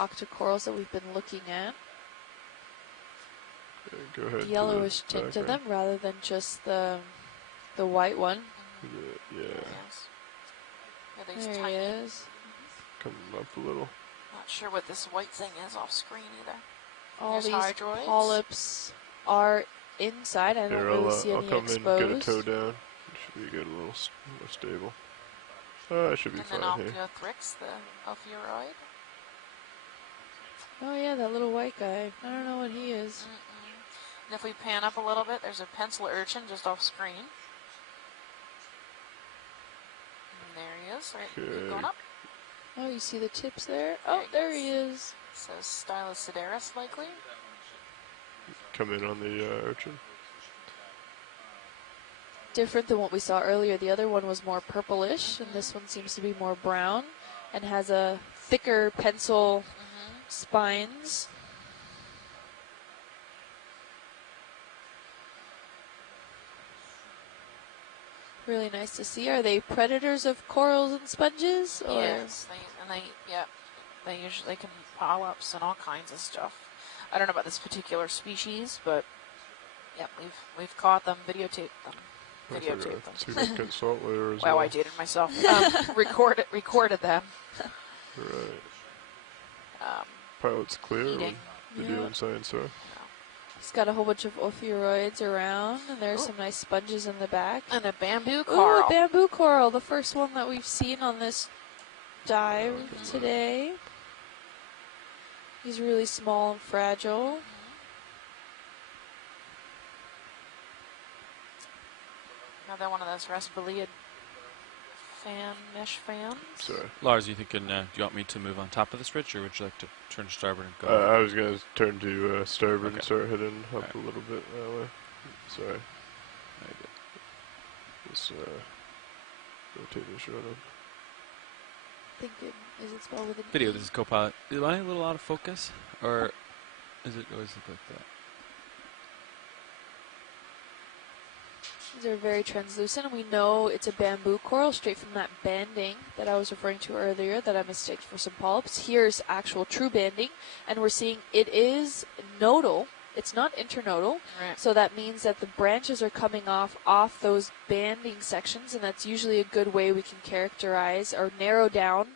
octocorals that we've been looking at. Okay, go ahead. Yellowish tint to them rather than just the white one. Yeah. There he is. Coming up a little. Not sure what this white thing is off screen either. All There's these hydroids. Polyps are inside. I don't really see any I'll come exposed. in, get a toe down. It should be good, a little more stable. It should be fine here. And then Okeanos, the ophiuroid. Oh yeah, that little white guy. I don't know what he is. And if we pan up a little bit, there's a pencil urchin just off screen. And there he is. Right, keep going up. Oh, you see the tips there? Oh, there he is. It says Stylosideris likely. Come in on the urchin. Different than what we saw earlier. The other one was more purplish, and this one seems to be more brown and has a thicker pencil spines. Really nice to see. Are they predators of corals and sponges? Or? Yes, they usually can polyps and all kinds of stuff. I don't know about this particular species, but yeah, we've caught them, videotaped them. Significant salt layer as well. well. I dated myself. Recorded them. Right. Pilot's clear. Video and science, sir. He's got a whole bunch of ophiuroids around, and there's some nice sponges in the back. And a bamboo coral. Ooh, a bamboo coral, the first one that we've seen on this dive today. He's really small and fragile. Another one of those Raspalia mesh fans. Sorry. Lars, you thinking, do you want me to move on top of this ridge, or would you like to turn to starboard and go? I was going to turn to starboard and start heading up a little bit that way. Sorry. Just rotate this right up. Is it spelled with an Video, E? this is Copilot. Am I a little out of focus? Or is it always look like that? These are very translucent, and we know it's a bamboo coral straight from that banding that I was referring to earlier that I mistaked for some polyps. Here's actual true banding, and we're seeing it is nodal. It's not internodal, so that means that the branches are coming off those banding sections, and that's usually a good way we can characterize or narrow down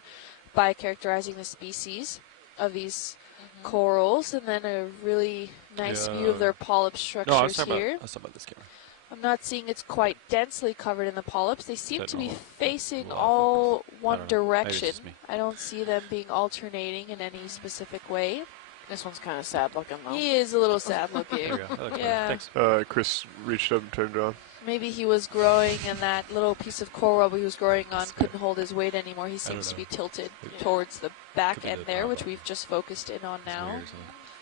by characterizing the species of these corals, and then a really nice view of their polyp structures I was here. talking about this camera. I'm not seeing it's quite densely covered in the polyps. They seem to be facing all one direction. I don't see them being alternating in any specific way. This one's kind of sad looking though. He is a little sad looking. Yeah. Thanks. Chris reached up and turned it on. Maybe he was growing and that little piece of coral he was growing on couldn't hold his weight anymore. He seems to be tilted towards the back end there, which we've just focused in on now.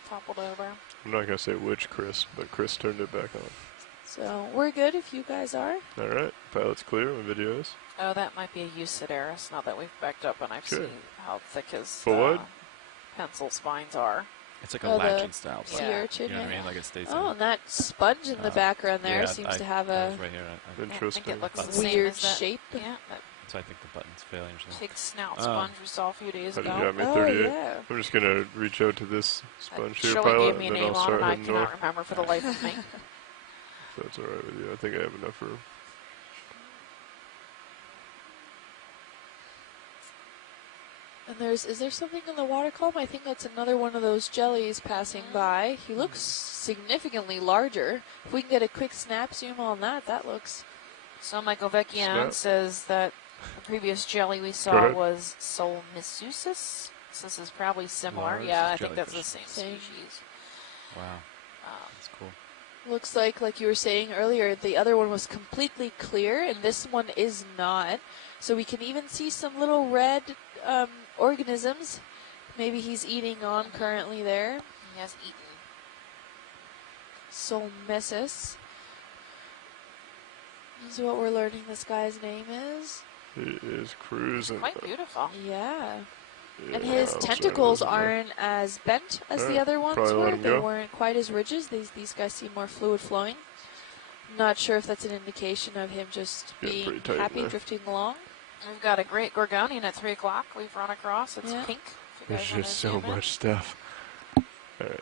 Toppled over. I'm not going to say which Chris, but Chris turned it back on. So we're good if you guys are. All right. Pilot's clear. My video is. Oh, that might be a Eucidaris now that we've backed up and I've seen how thick his pencil spines are. It's like a latching style. Sea urchin. You know what I mean? Like it stays and that sponge in the background there seems to have a interesting weird shape. Yeah. So I think the button's failing. Big snout sponge we saw a few days ago. You got me 38. I'm just going to reach out to this sponge here, Pilot, and then I'll start heading north. I cannot remember for the life of me. If that's all right with you. I think I have enough room. And is there something in the water column? I think that's another one of those jellies passing by. He looks significantly larger. If we can get a quick snap zoom on that, that looks... So Michael Vecchian says that the previous jelly we saw was Solmisusis. So this is probably similar. I think that's the same species. Wow. That's cool. Looks like you were saying earlier, the other one was completely clear, and this one is not. So we can even see some little red organisms. Maybe he's eating on currently there. He has eaten. Solmesis. This is what we're learning this guy's name is. He is cruising. Quite beautiful. Yeah. And his tentacles aren't as bent as the other ones were. They weren't quite as ridges. These guys seem more fluid flowing. Not sure if that's an indication of him just being happy drifting along. We've got a great Gorgonian at 3 o'clock we've run across. It's pink, There's just so much stuff. Alright.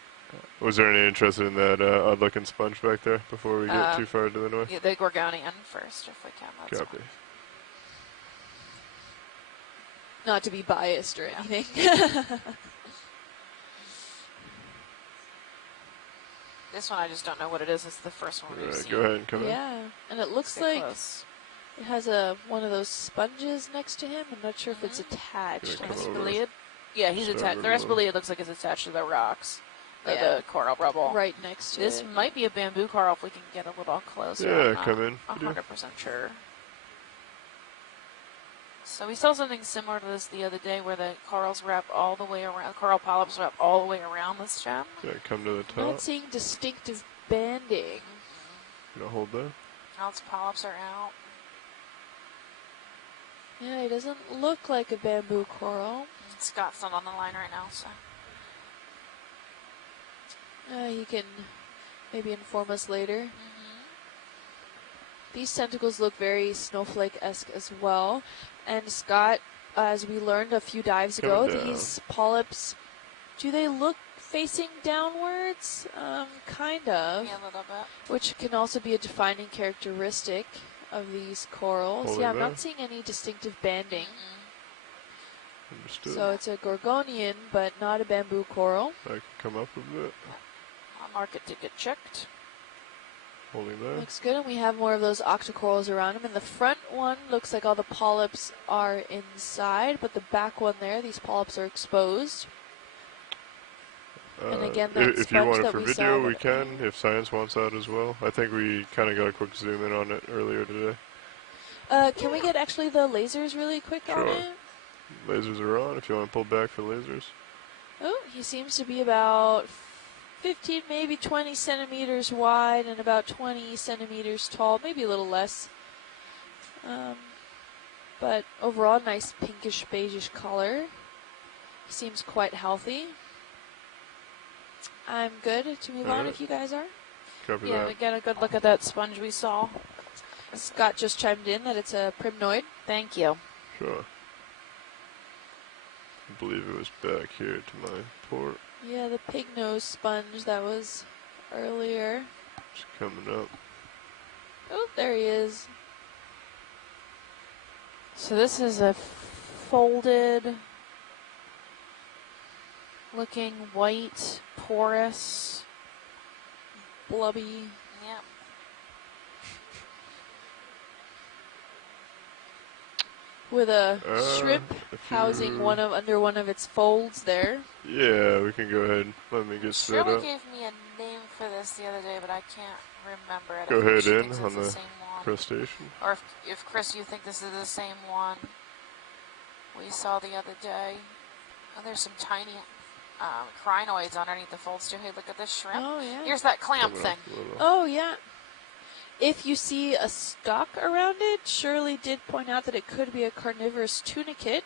Was there any interest in that odd-looking sponge back there before we get too far to the north? Yeah, the Gorgonian first, if we can. That's Copy. Not to be biased or anything. This one I just don't know what it is. It's the first one we've seen. Go ahead and come in. Yeah, and it looks like it has one of those sponges next to him. I'm not sure if it's attached. Yeah, he's attached. The Respelea looks like it's attached to the rocks. The coral rubble. Right next to this might be a bamboo coral if we can get a little closer. Yeah, come in. 100% sure. So we saw something similar to this the other day where the corals wrap all the way around, coral polyps wrap all the way around this gem. Yeah, come to the top. Not seeing distinctive banding. You hold that? All its polyps are out. Yeah, it doesn't look like a bamboo coral. Scott's not on the line right now, so. He can maybe inform us later. These tentacles look very snowflake-esque as well. And Scott, as we learned a few dives ago, these polyps, do they look facing downwards? Kind of. Yeah, a little bit. Which can also be a defining characteristic of these corals. I'm not seeing any distinctive banding. Understood. So it's a Gorgonian, but not a bamboo coral. I can come up a bit. I'll mark it to get checked. Holding there. Looks good, and we have more of those octocorals around him. And the front one looks like all the polyps are inside, but the back one there, these polyps are exposed. And again, that if you want it that for video, we can. If science wants that as well. I think we kind of got a quick zoom in on it earlier today. Can we get actually the lasers really quick on it? Lasers are on if you want to pull back for lasers. Oh, he seems to be about 15, maybe 20 centimeters wide and about 20 centimeters tall, maybe a little less. But overall, nice pinkish beigeish color. He seems quite healthy. I'm good to move on if you guys are. Copy that. We get a good look at that sponge we saw. Scott just chimed in that it's a primnoid. Thank you. Sure. I believe it was back here to my port. Yeah, the pig nose sponge that was earlier. Just coming up. Oh, there he is. So this is a folded looking white, porous, blubby. Yep. With a shrimp housing under one of its folds there. Yeah, we can go ahead. Let me get set up. Shirley gave me a name for this the other day, but I can't remember it. Go ahead in on the crustacean. Or if Chris, you think this is the same one we saw the other day. Oh, there's some tiny crinoids underneath the folds too. Hey, look at this shrimp. Oh, yeah. Here's that clam thing. Oh, yeah. If you see a stalk around it, Shirley did point out that it could be a carnivorous tunicate.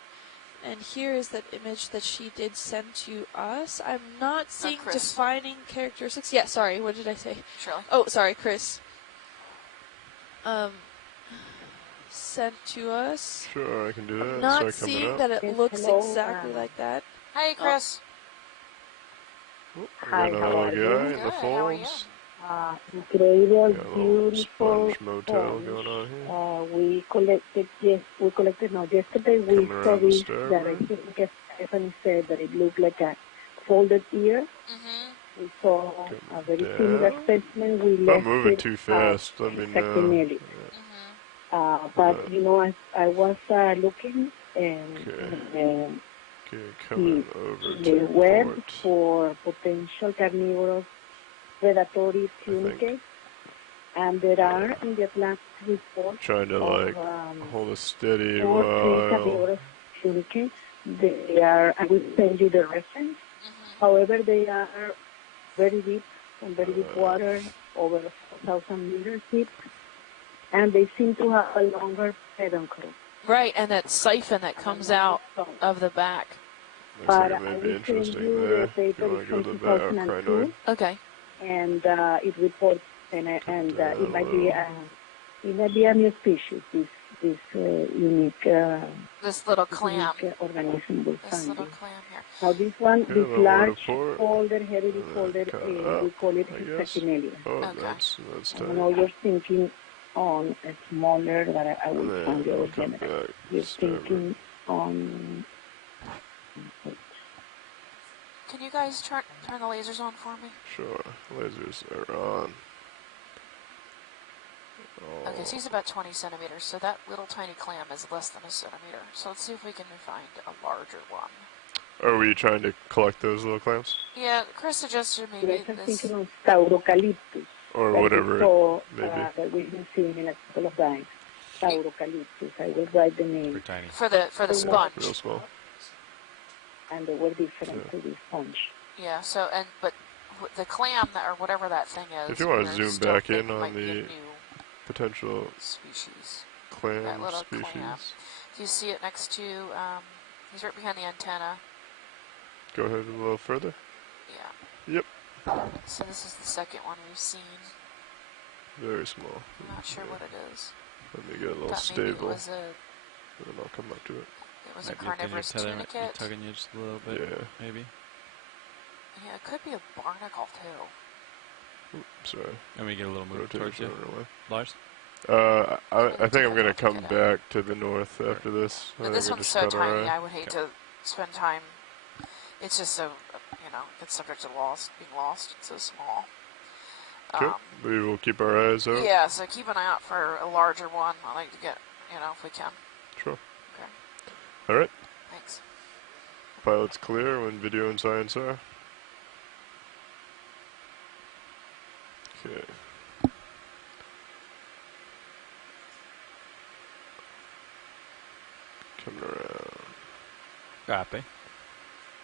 And here is that image that she did send to us. I'm not seeing defining characteristics. Yeah, sorry, what did I say? Shirley. Oh, sorry, Chris. Sent to us. Sure, I can do that. I'm not seeing that it looks exactly like that. Hey, Chris. Oh, hi, how are you? Good, how are you? Incredible, beautiful sponge motel going on here. Yesterday we saw this that I think Stephanie said that it looked like a folded ear. We saw a very similar specimen. We left moving too fast. Let me know. But you know, I was looking and coming over the web for potential carnivorous predatory tunicates, and there are in the Atlantic report trying to hold a steady carnivorous tunicates. They are, I will send you the reference. However, they are very deep water, over 4,000 meters deep, and they seem to have a longer peduncle. Right, and that siphon that comes out of the back. But I will send you the paper from 2002. Okay. And it reports, and it might be a new species. this unique This little clam. organism will This find little you. clam here. Now this one, Okay, this the large water port. folder, heavy folder, we call it I guess. Hexacinelia. Oh, Okay. that's I tight. know you're thinking on a smaller, but I And will then find the we'll other come general. back. You're Starboard. thinking on. Can you guys turn the lasers on for me? Sure. Lasers are on. Oh. Okay, so he's about 20 centimeters, so that little tiny clam is less than a centimeter. So let's see if we can find a larger one. Are we trying to collect those little clams? Yeah, Chris suggested You maybe guys are this. thinking on Saurocalyptus. Or that whatever we saw, it may be. that we've been seeing in a couple of times. Saurocalyptus. I will write the name. Pretty tiny. For the Yeah, sponge. real small. And they were different to this sponge. Yeah, so, but the clam, or whatever that thing is. If you want to we're zoom still back thinking in on might be a the new potential species. That clam little species. clam. Do you see it next to, he's right behind the antenna. Go ahead a little further. Yeah. Yep. So this is the second one we've seen. Very small. I'm not sure what it is. Let me get a little Thought maybe stable. it And I'll come back to it. was a Might be okay, carnivorous tunicate. tugging you just a little bit, Yeah. maybe. Yeah, it could be a barnacle too. Sorry. And we get a little move towards Rotators you, running away. Lars. I think I'm going to come back to the north after this. I But think this we're one's just so kinda tiny, right. I would hate to spend time. It's just so, it's subject to being lost. It's so small. Okay. We will keep our eyes out. Yeah, so keep an eye out for a larger one. I like to get, if we can. Sure. Okay, All right. thanks. Pilot's clear when video and science are. Okay. Coming around. Copy.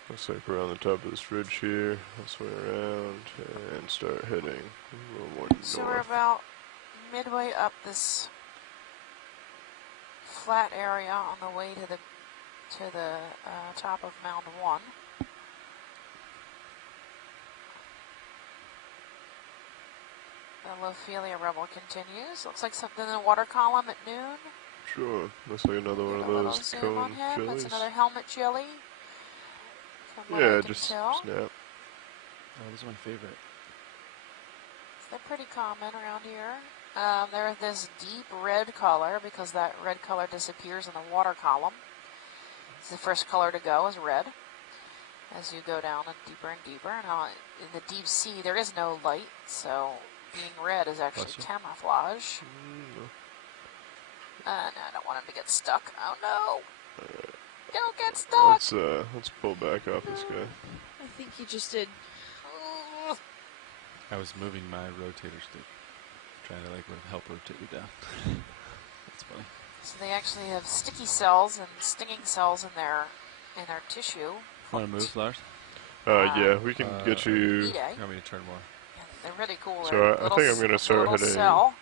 Looks like we're on the top of this ridge here. Let's swing around and start heading a little more north. So we're about midway up this flat area on the way to the top of Mound 1. The Lophelia Rebel continues. Looks like something in the water column at noon. Sure. Looks like another one Get of a little those zoom cone on him. chilies. That's another helmet jelly. From what I Yeah, can just tell. snap. Oh, this is my favorite. They're pretty common around here. They're this deep red color because that red color disappears in the water column. It's the first color to go is red. As you go down and deeper, and in the deep sea there is no light, so being red is actually camouflage. No. No, I don't want him to get stuck. Oh no! Don't get stuck! Let's pull back off this guy. I think you just did. I was moving my rotator stick, trying to help rotate you down. That's funny. So they actually have sticky cells and stinging cells in their tissue. Want to move, Lars? Yeah, we can get you. Eat You want me to turn more? Yeah, they're really cool. So They're I think I'm going to start little heading cell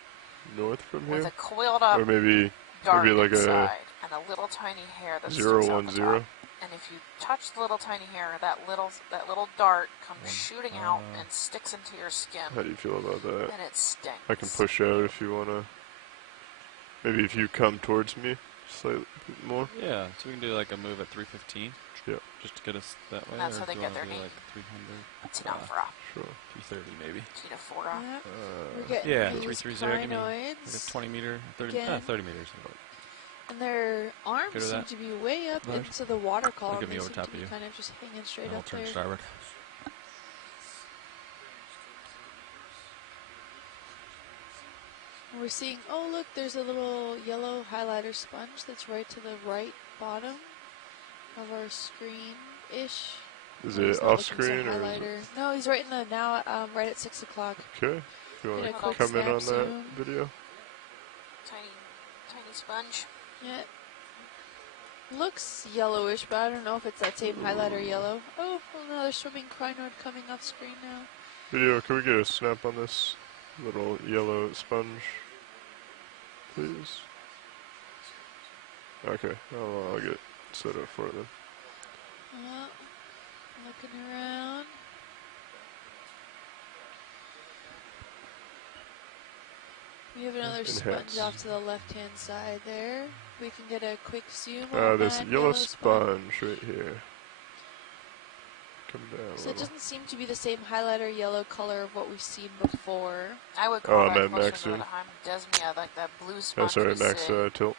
north from with a here. coiled up Or maybe dart like inside and a little tiny hair that sticks out the 010. top. And if you touch the little tiny hair, that little dart comes shooting out and sticks into your skin, How do you feel about that? and it stinks. I can push out if you want to. Maybe if you come towards me slightly more. Yeah, so we can do like a move at 315. Yep. Just to get us that way. And that's or how they do you get wanna their do name. Like 300. That's enough for a Sure. 330 maybe. Tinaphora. Yep. We're Uh, getting Yeah, these 330. Give me like a crinoids, 20 meter, 30, Again. 30 meters. and their arms Good with seem that? to be way up Lars? into the water column. give me They over seem top to of be you. kind of just hanging straight And I'll up turn there. starboard. And we're seeing, oh look, there's a little yellow highlighter sponge that's right to the right bottom of our screen-ish. Is He's it not off looking so screen or is it? highlighter. No, he's right in the now, right at 6 o'clock. Okay. If you want Get to a quick come in snap on zoom. that video. Tiny sponge. Yeah. Looks yellowish, but I don't know if it's that same highlighter yellow. Oh, another swimming crinoid coming off screen now. Video, can we get a snap on this little yellow sponge, please? Okay, I'll get set up for them. Looking around. We have another sponge Enhance. off to the left-hand side there. We can get a quick zoom on There's that a yellow sponge right here. Come down a So it little. doesn't seem to be the same highlighter yellow color of what we've seen before. I would call on that that closer max to the zoom. Desmia, like that blue Oh, sponge. sorry, we max see, tilt.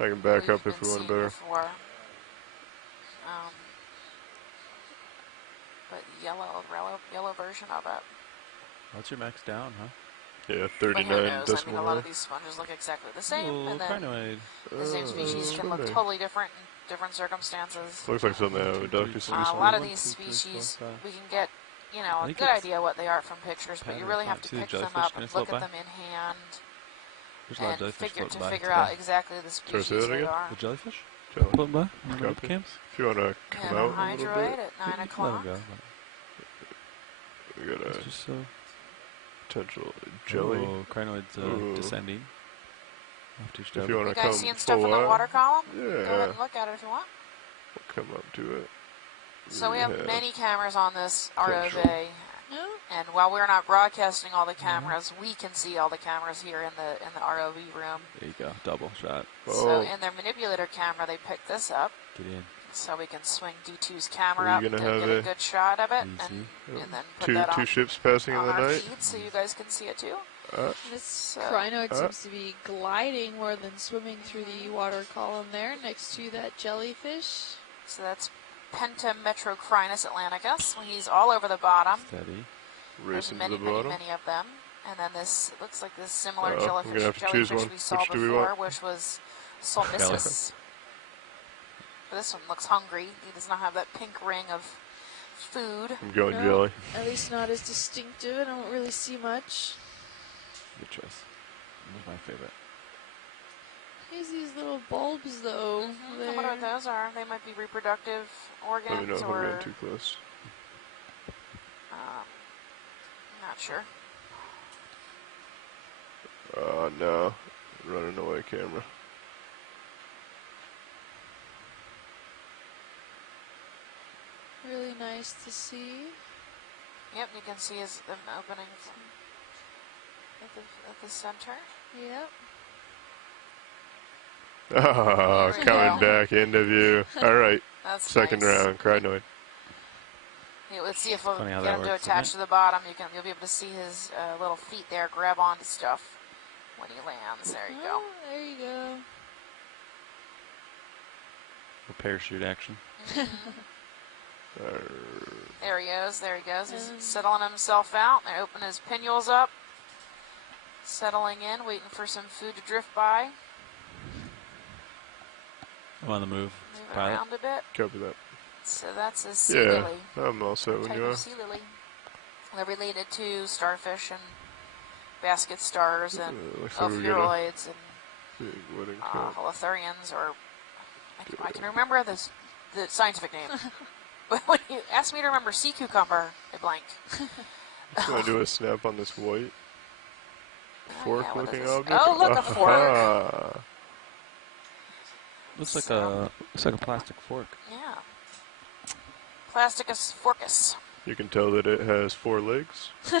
I can back we've up if been we want seeing better. Before. But yellow version of it. What's your max down, huh? Yeah, But who 39 knows? I mean, a lot of decimal. these sponges look exactly the same, Ooh, and then crinoid. the same species can look swimming. totally different in different circumstances. Looks like something out of a delicacy. A lot of these species, we can get, a think good it's idea what they are from pictures, but you pattern really have font. to See the pick them jellyfish up gonna and look float at by? them in hand There's a lot of and jellyfish figure floating by figure today. out exactly the Sorry, say species that they again? are. The jellyfish? Jelly. Floating by on the Copy. webcams? If you want to come And a out a little hydroid bit, at 9 You can let o'clock. them go. we got It's a just potential jelly. Oh, crinoid's Ooh. descending. After If you want You to guys come seeing stuff in the full water out, column? yeah, Go ahead and look at it if you want. we'll come up to it. So we have many cameras on this potential. ROV, No? and while we're not broadcasting all the cameras, we can see all the cameras here in the ROV room. There you go. Double shot. So Oh, in their manipulator camera, they picked this up, Get in. so we can swing D2's camera Are up you to gonna have get a a- good shot of it, Easy. and then put two that on, ships passing in on the our night. feed so you guys can see it too. This So- crinoid seems to be gliding more than swimming through the water column there next to that jellyfish. So that's Pentametrocrinus atlanticus. He's all over the bottom. Steady. There's Racing to many, the many, bottom. many of them. And then this looks like this similar I'm jellyfish, gonna have to choose one. we saw Which do we before, want? which was Solmissus. But this one looks hungry. He does not have that pink ring of food. I'm going No, jelly. At least not as distinctive. I don't really see much. Good choice. That was my favorite. Here's these little bulbs, though. I wonder what those are. They might be reproductive Let me know organs if I'm or... getting too close. not sure. No. Running away camera. Really nice to see. Yep, you can see them opening at the center. Yep. Ah, There we coming go. back into view. All right, That's second nice. round, crinoid. Yeah, let's see if we'll Funny how get that him to works, attach isn't to the bottom. You'll be able to see his little feet there grab onto stuff when he lands. There you go. Oh, there you go. A parachute action. There he goes. There he goes. He's And- settling himself out. They open his pinnules up. Settling in, waiting for some food to drift by. I'm on the move. Move it Pilot. around a bit. Copy that. So that's a sea Yeah, lily. I'm all set when you Type are. of sea lily. They're related to starfish and basket stars and Looks like we got a ophiuroids and big wooden cut. holothurians, or I can remember the scientific name. But when you ask me to remember sea cucumber, I blank. I'm gonna do a snap on this white fork-looking what is this? object. Oh, look, a fork. Ah. Looks like So- a plastic fork. Yeah. Plasticus forcus. You can tell that it has 4 legs. All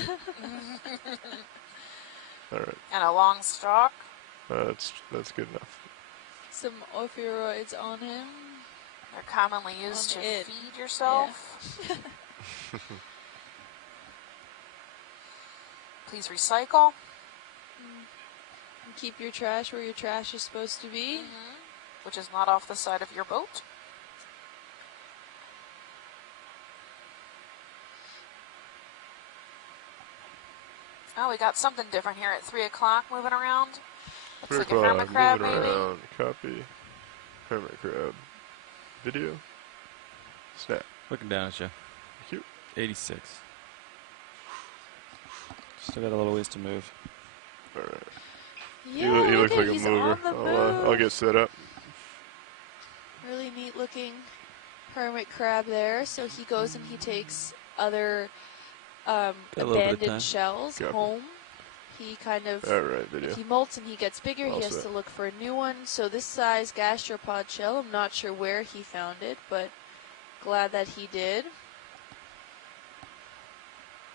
right, And a long stalk. that's good enough. Some ophiuroids on him. They're commonly used On to it. feed yourself. Please recycle. And keep your trash where your trash is supposed to be. Which is not off the side of your boat. Oh, we got something different here at 3 o'clock moving around. Looks 3 like a hermit o'clock, crab, moving maybe. around. Copy. Hermit crab. Video. Snap. Looking down at you. Cute. 86. Still got a little ways to move. All right. Yeah, he looks look like at a he's mover. on the move. I'll get set up. Really neat looking hermit crab there. So he goes and he takes other a little bit of time. abandoned shells Copy. home. He kind of, All right, video. if he molts and he gets bigger, All he has set. to look for a new one. So this size gastropod shell, I'm not sure where he found it, but glad that he did.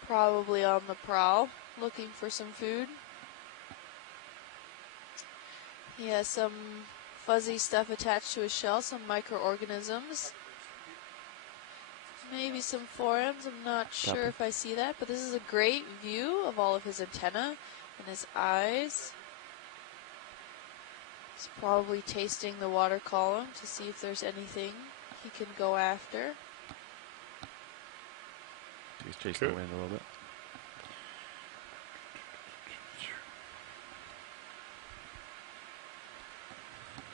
Probably on the prowl, looking for some food. He has some fuzzy stuff attached to his shell, some microorganisms. Maybe some forams, I'm not sure if I see that, but this is a great view of all of his antennae and his eyes. He's probably tasting the water column to see if there's anything he can go after. He's chasing the wind a little bit.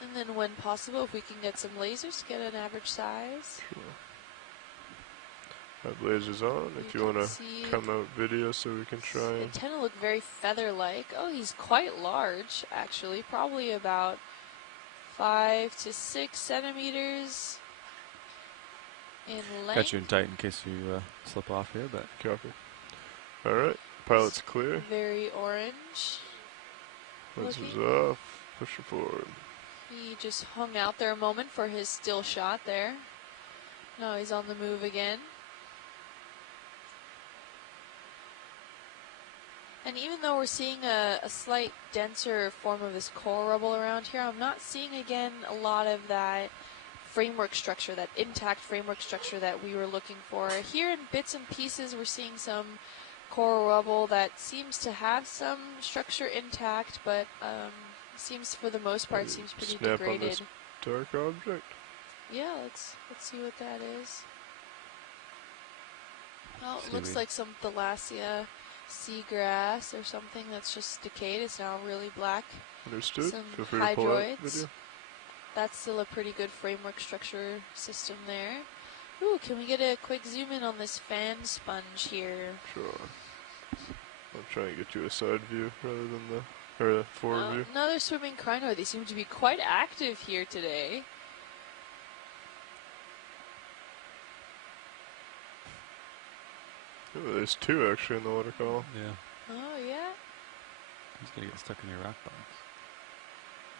And then when possible, if we can get some lasers to get an average size. Sure. Have lasers on if you want to come out video so we can try and... Antenna look very feather-like. Oh, he's quite large, actually. Probably about 5 to 6 centimeters in length. Got you in tight in case you slip off here, but... Copy. Alright, pilot's clear. Very orange. Lasers off, push it forward. He just hung out there a moment for his still shot there. Now he's on the move again. And even though we're seeing a slight denser form of this coral rubble around here, I'm not seeing again a lot of that framework structure, that intact framework structure that we were looking for. Here in bits and pieces we're seeing some coral rubble that seems to have some structure intact, but seems for the most part seems pretty degraded. On this dark object? Yeah, let's see what that is. Well, it looks like some thalassia seagrass or something that's just decayed. It's now really black. Understood. Some Feel free to pull out hydroids. video. That's still a pretty good framework structure system there. Ooh, can we get a quick zoom in on this fan sponge here? Sure. I'll try and get you a side view rather than the forward view. Another swimming crinoid. They seem to be quite active here today. Oh, there's two actually in the water column. Yeah. Oh, yeah? He's going to get stuck in your rock box.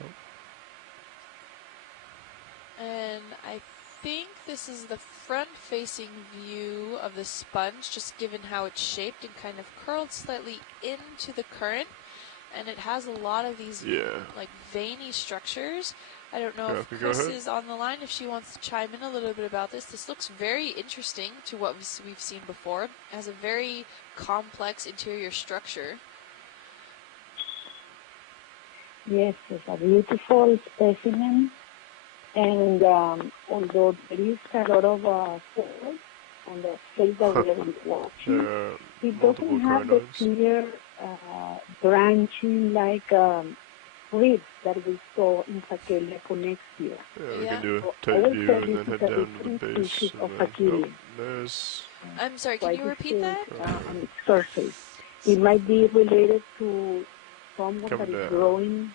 Oh. And I think this is the front-facing view of the sponge, just given how it's shaped and kind of curled slightly into the current. And it has a lot of these like veiny structures. I don't know if Chris is on the line, if she wants to chime in a little bit about this. This looks very interesting to what we've seen before. It has a very complex interior structure. Yes, it's a beautiful specimen. And although there is a lot of cells on the face that we are watching, it doesn't have the clear branching like ribs that we saw in Fakelia next year. Yeah, we can do a tight view and then head down to the base. There's... I'm sorry, can you repeat that? On its surface. It might be related to someone that is growing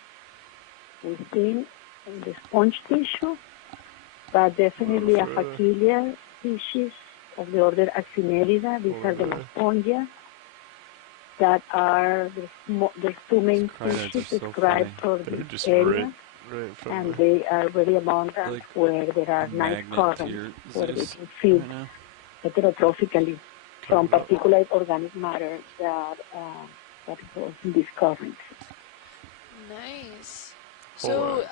within the sponge tissue, but definitely a Fakelia species of the order Accinerida. These are the Maspongia that are the two main species described for this area, and they are very abundant like where there are nice currents, where they can feed heterotrophically from particulate organic matter that goes in these currents. Nice. So,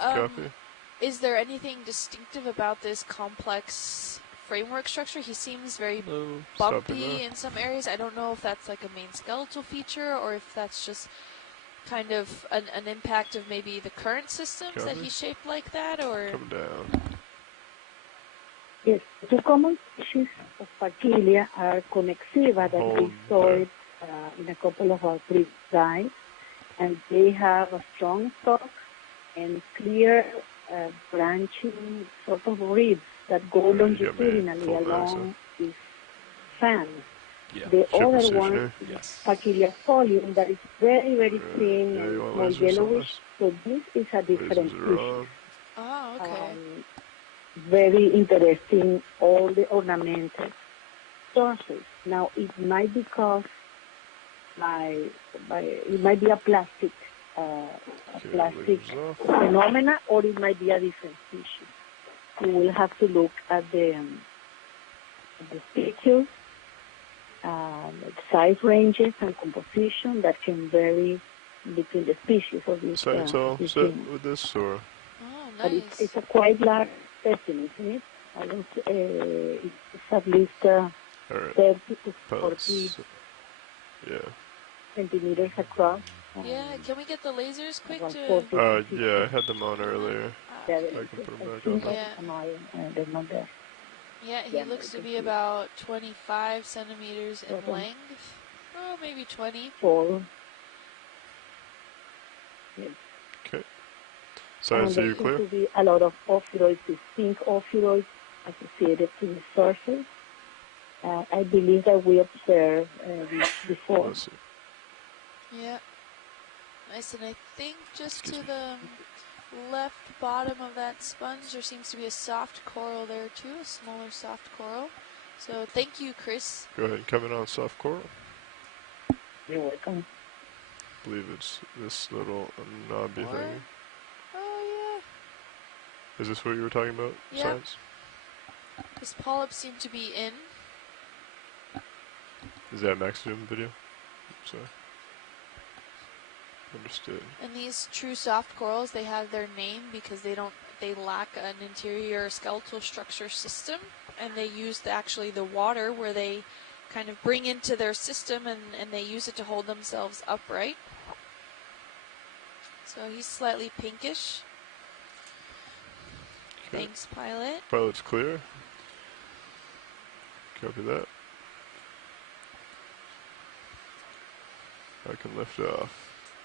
is there anything distinctive about this complex framework structure? He seems very bumpy in some areas. I don't know if that's like a main skeletal feature or if that's just kind of an impact of maybe the current systems that he shaped like that, or... Come down. Yes, two common species of Fakelia are Connexiva, that we saw it in a couple of our previous guides, and they have a strong stalk and clear branching sort of ribs that go longitudinally along these fans. Yeah. The other one is Fakelia folium that is very, very thin and more yellowish. So this is a different species. Oh, okay. Very interesting, all the ornamented sources. Now it might be caused by it might be a plastic phenomena, or it might be a different species. You will have to look at the pictures, size ranges and composition that can vary between the species of this. So it's all this set genus. with this, or Oh, But nice. it's a quite large specimen, isn't it? I don't. It's at least all right. 30 to 40 Pellets. Yeah. centimeters across. Yeah, can we get the lasers quick around to... 40 to 50. Yeah, I had them on earlier. Yeah, okay. there I is can put 'em a back on single there. anomaly, they're not there. Yeah, he Yeah, looks to I can be see it. about 25 centimeters in Okay. length. Oh, maybe 20. Tall. Yes. Okay. Sorry, And so there you seem clear? to be a lot of ophiroids, distinct ophiroids associated to the sources. I believe that we observed this before. Let's see. Yeah. Nice, and I think just Excuse to the left bottom of that sponge, there seems to be a soft coral there too, a smaller soft coral. So thank you, Chris. Go ahead and come in on soft coral. You're welcome. I believe it's this little knobby Or- thing. Oh, Is this what you were talking about? Yep. Science? yeah. This polyp seemed to be in. Is that max zoom video? Sorry. Understood. And these true soft corals, they have their name because they lack an interior skeletal structure system, and they use actually the water where they kind of bring into their system, and they use it to hold themselves upright. So he's slightly pinkish. Okay. Thanks, pilot. Pilot's clear. Copy that. I can lift off.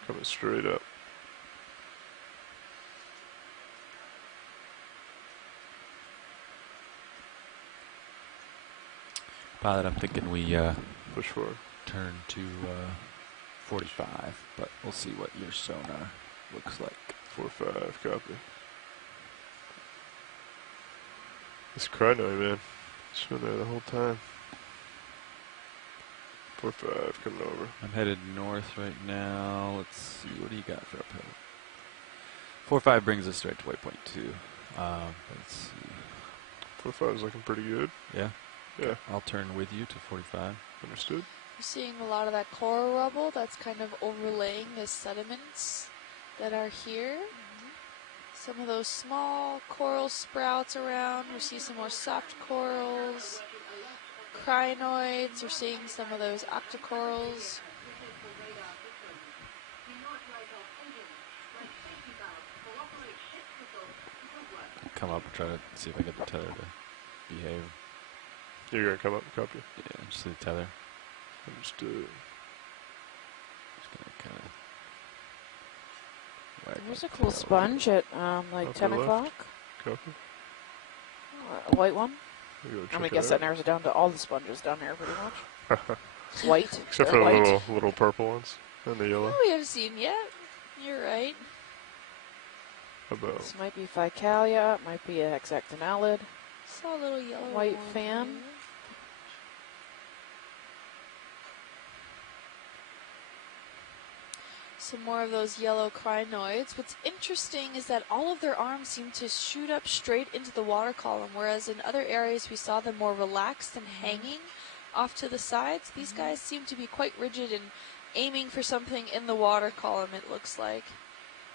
Coming straight up. Pilot, I'm thinking we Push forward. turn to 45, but we'll see what your sonar looks like. 4-5, copy. This crinoid, man. It's been there the whole time. 4-5, coming over. I'm headed north right now. Let's see, what do you got for uphill? 4-5 brings us right to waypoint 2. Let's see. 4-5 is looking pretty good. Yeah? Yeah, I'll turn with you to 45. understood. You're seeing a lot of that coral rubble that's kind of overlaying the sediments that are here. Some of those small coral sprouts around. We see some more soft corals. Crinoids. We're seeing some of those octocorals. Come up and try to see if I get the tether to behave. You're gonna come up and copy. Yeah, just the tether. Understood. Just gonna kind of wag There's my a cool tail. sponge at like Upper 10 left. o'clock. Copy. A white one. We go I'm check gonna it guess that out. narrows it down to all the sponges down there pretty much. White. Except They're for the white. little purple ones and the yellow. Oh, we haven't seen yet. You're right. About This might be Ficalia, it might be a hexactinellid. Saw a little yellow White one fan. here. Some more of those yellow crinoids. What's interesting is that all of their arms seem to shoot up straight into the water column, whereas in other areas we saw them more relaxed and hanging off to the sides. These guys seem to be quite rigid and aiming for something in the water column, it looks like.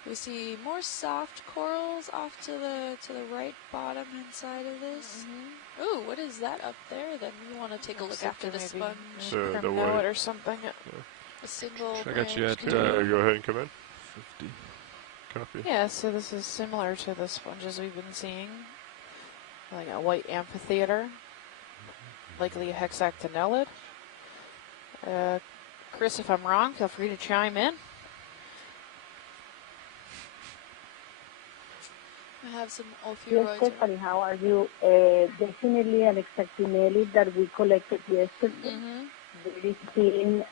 We see more soft corals off to the right bottom hand side of this. Ooh, what is that up there? Then we want to take a look after the sponge. The Crinoid white. or something. A single I got you branch. at okay, go ahead and come in. 50. Copy. Yeah, so this is similar to the sponges we've been seeing. Like a white amphitheater. Likely a hexactinellid. Chris, if I'm wrong, feel free to chime in. I have some Yes, ophiuroids. Stephanie, how are you? Definitely an hexactinellid that we collected yesterday. Very thin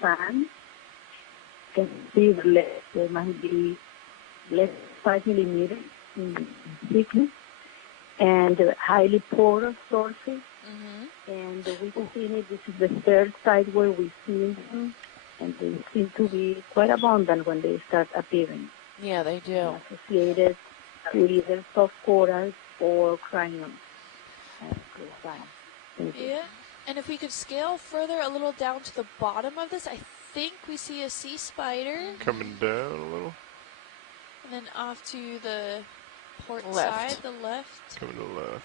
sand. Can see there might be less than 5 millimeters in thickness, and highly porous sources. And we've seen it. This is the third site where we've seen them, and they seem to be quite abundant when they start appearing. Yeah, they do. Associated with either soft corals or cranium. Yeah, and if we could scale further a little down to the bottom of this, I think we see a sea spider. Coming down a little. And then off to the port Left. side, the left. Coming to the left.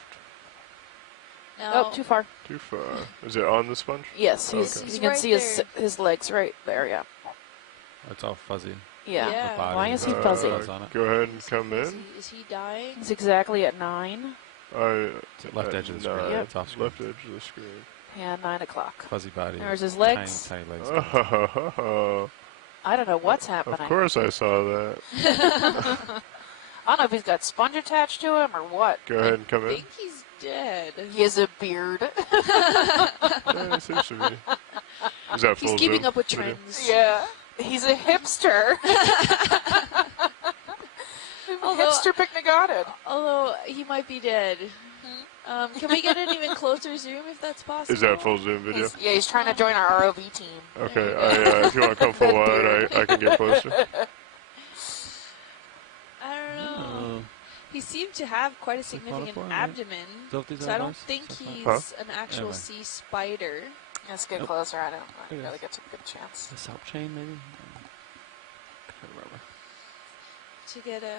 Now, Oh, too far. Too far. Is it on the sponge? Yes, Okay. you can right see his legs right there. Yeah. It's all fuzzy. Yeah. Yeah. The body Why is he with fuzzy? fuzz on it. Go ahead and come Is in. is he dying? He's exactly at 9. It's at left edge of the screen. Yep. It's off screen. Left edge of the screen. Yeah, 9 o'clock. Fuzzy body. There's his tiny, legs. tiny legs. Oh, I don't know what's happening. of course I saw that. I don't know if he's got sponge attached to him or what. Go ahead and come I in. think he's dead. He has a beard. Yeah, it seems to be. Is that full He's keeping zoom up with video? trends. Yeah. He's a hipster. Although- Hipster picnic-got Although he might be dead. Can we get an even closer zoom if that's possible? Is that full zoom video? He's trying to join our ROV team. Okay, if you want to come full wide, I can get closer. I don't know. Oh. He seemed to have quite a Is it significant monochrome, right? abdomen, Don't these so are I don't nice? think That's not- he's an actual Anyway. sea spider. Let's get Nope. closer. I don't It really is. get a good chance. The salp chain, maybe? Can't remember. To get a...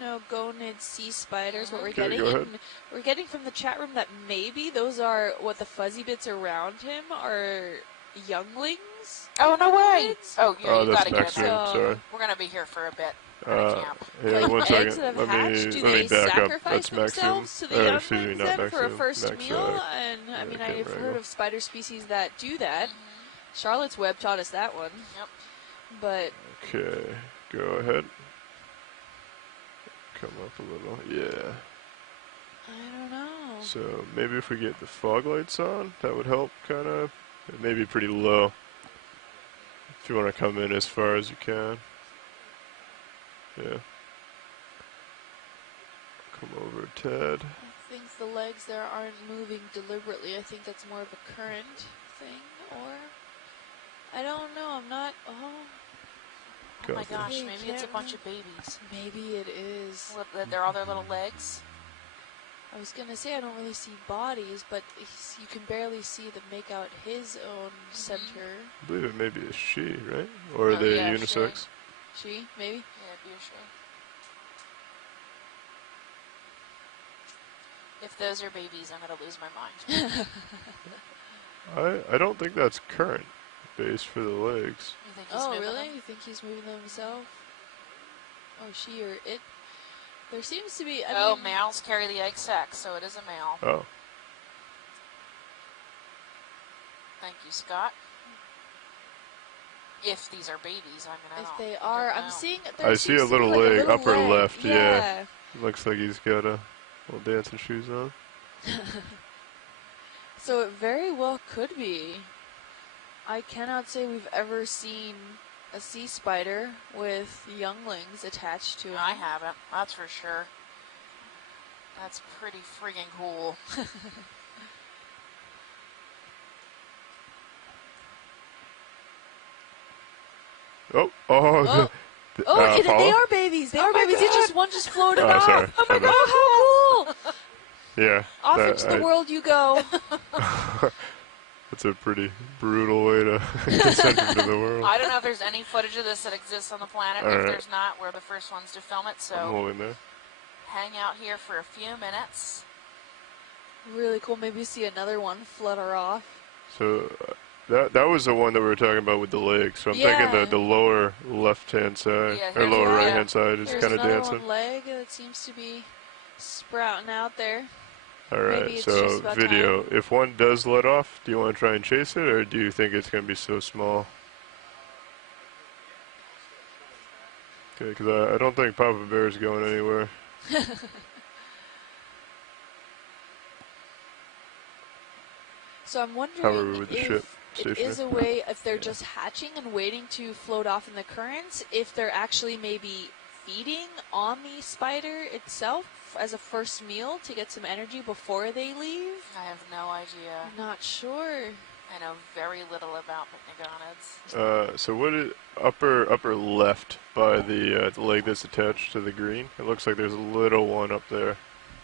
Pycnogonid sea spiders, what we're Okay, getting. go ahead. And we're getting from the chat room that maybe those are what the fuzzy bits around him are younglings. Oh, no way. It's- Oh, yeah, Oh, you that's gotta get max zoom, it. So- sorry. We're going to be here for a bit. At camp. Yeah, Like one eggs second. that have Let hatched, me, do let they me back up. sacrifice That's max zoom. themselves to the younglings Excuse me, not then max for a zoom. first Max, meal? And I yeah, mean, camera I've heard angle. of spider species that do that. Charlotte's Web taught us that one. Yep. But Okay, go ahead. Come up a little. Yeah. I don't know. So maybe if we get the fog lights on, that would help, kind of. It may be pretty low. If you want to come in as far as you can. Yeah. Come over, Ted. I think the legs there aren't moving deliberately. I think that's more of a current thing, or I don't know. I'm not. Oh, Oh my Copy. gosh, Hey, maybe it's a can't bunch we- of babies. maybe it is. They're all their little legs. I was gonna say I don't really see bodies, but you can barely see them make out his own center. I believe it may be a she, right? Or are Oh, they yeah, unisex? She, maybe. Yeah, it'd be a shame. If those are babies, I'm going to lose my mind. I don't think that's current base for the legs. You think he's Oh, moving really? them? You think he's moving them himself? Oh, she or it? There seems to be. I mean, males carry the egg sac, so it is a male. Oh, Thank you, Scott. If these are babies, I mean, I if don't. they I are, don't I'm know. seeing. I see a seems to be little like leg, little upper leg. left, yeah. Yeah. looks like he's got a little dancing shoes on. So it very well could be. I cannot say we've ever seen a sea spider with younglings attached to it. I haven't. That's for sure. That's pretty friggin' cool. Oh, Oh. Oh, they follow? are babies. They Oh are my babies. It God. just one just floated Oh, off. sorry. Oh my My bad. god, how cool! Yeah. Off that- into the world you go. That's a pretty brutal way to get sent into the world. I don't know if there's any footage of this that exists on the planet. All If right. there's not, we're the first ones to film it, I'm so holding there. hang out here for a few minutes. Really cool. Maybe see another one flutter off. So that was the one that we were talking about with the legs. So I'm thinking Yeah. the lower left-hand side Yeah, or here's lower one. right-hand side is There's kind of another dancing. one leg that seems to be sprouting out there. All Maybe right. it's So just about video. time. If one does let off, do you want to try and chase it, or do you think it's going to be so small? Okay, because I don't think Papa Bear is going anywhere. So I'm However, wondering with the if ship it is a stationary. way, if they're just hatching and waiting to float off in the currents, if they're actually maybe feeding on the spider itself as a first meal to get some energy before they leave. I have no idea. I'm not sure. I know very little about picnogonids. So what is upper left by the leg that's attached to the green? It looks like there's a little one up there.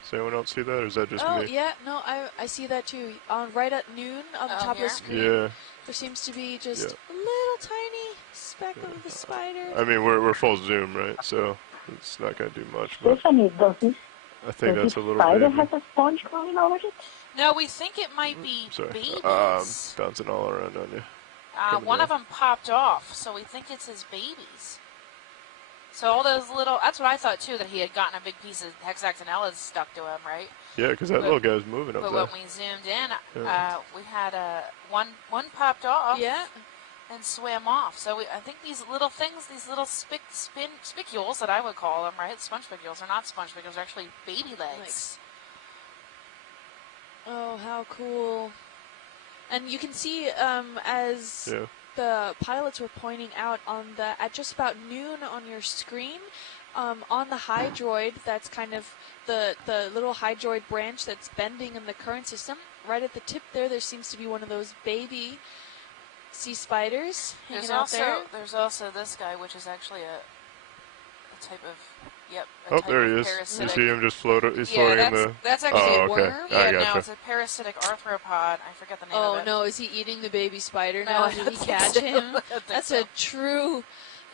Does anyone else see that, or is that just Oh, me? yeah, no, I see that too. Right at noon on the top of here? the screen, Yeah. there seems to be just a little tiny speck of the spider. I mean, we're full zoom, right? So it's not gonna do much, but Stephanie, I think that's a little spider baby. has a sponge crawling over it? No, we think it might be Sorry. babies. Bouncing all around on you. One down. of them popped off, so we think it's his babies. So all those little, that's what I thought too, that he had gotten a big piece of hexaxonella stuck to him, right? Yeah, because that little guy's moving up But there. when we zoomed in, Yeah. we had one popped off Yeah, and swam off. So I think these little things, these little spicules that I would call them, right? Sponge spicules are not sponge spicules, they're actually baby legs. oh, how cool. And you can see as Yeah. the pilots were pointing out at just about noon on your screen, on the hydroid, that's kind of the little hydroid branch that's bending in the current system. Right at the tip there seems to be one of those baby sea spiders hanging There's out also there. there's also this guy, which is actually a type of Oh, type there of he is. You parasitic. see him just float? He's Yeah, floating in the. that's actually Oh, a okay. worm. I Yeah, no, gotcha. it's a parasitic arthropod. I forget the name Oh of it. no, is he eating the baby spider No, now? I Did don't he think catch so. him? I don't think That's so. a true.